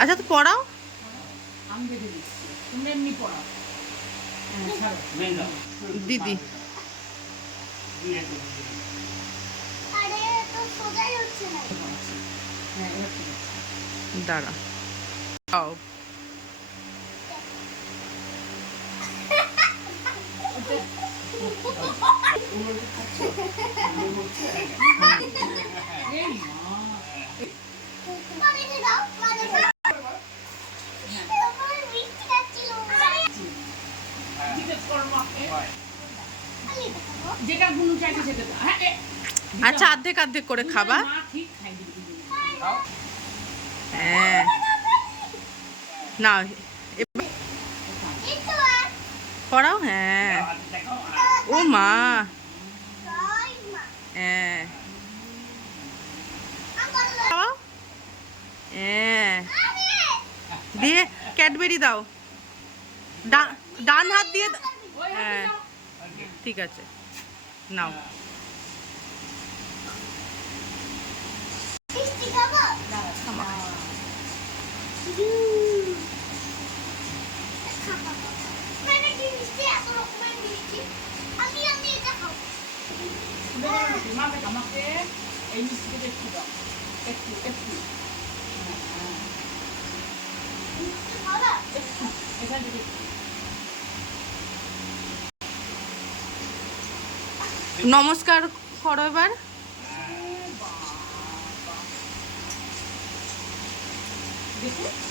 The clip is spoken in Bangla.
আচ্ছা তো পড়াও। আমি দেখে দিচ্ছি, তুমি এমনি পড়াও। দিদি দাঁড়া আচ্ছা অর্ধেক অর্ধেক করে খাবা। হ্যাঁ না পড়াও। হ্যাঁ ও মা হ্যাঁ হ্যাঁ দিয়ে ক্যাডবেরি দাও, ডান হাত দিয়ে। হ্যাঁ ঠিক আছে নাও। এই মিষ্টিটা একটু দাও, একটু একটু এখান থেকে নমস্কার করো এবার। দেখো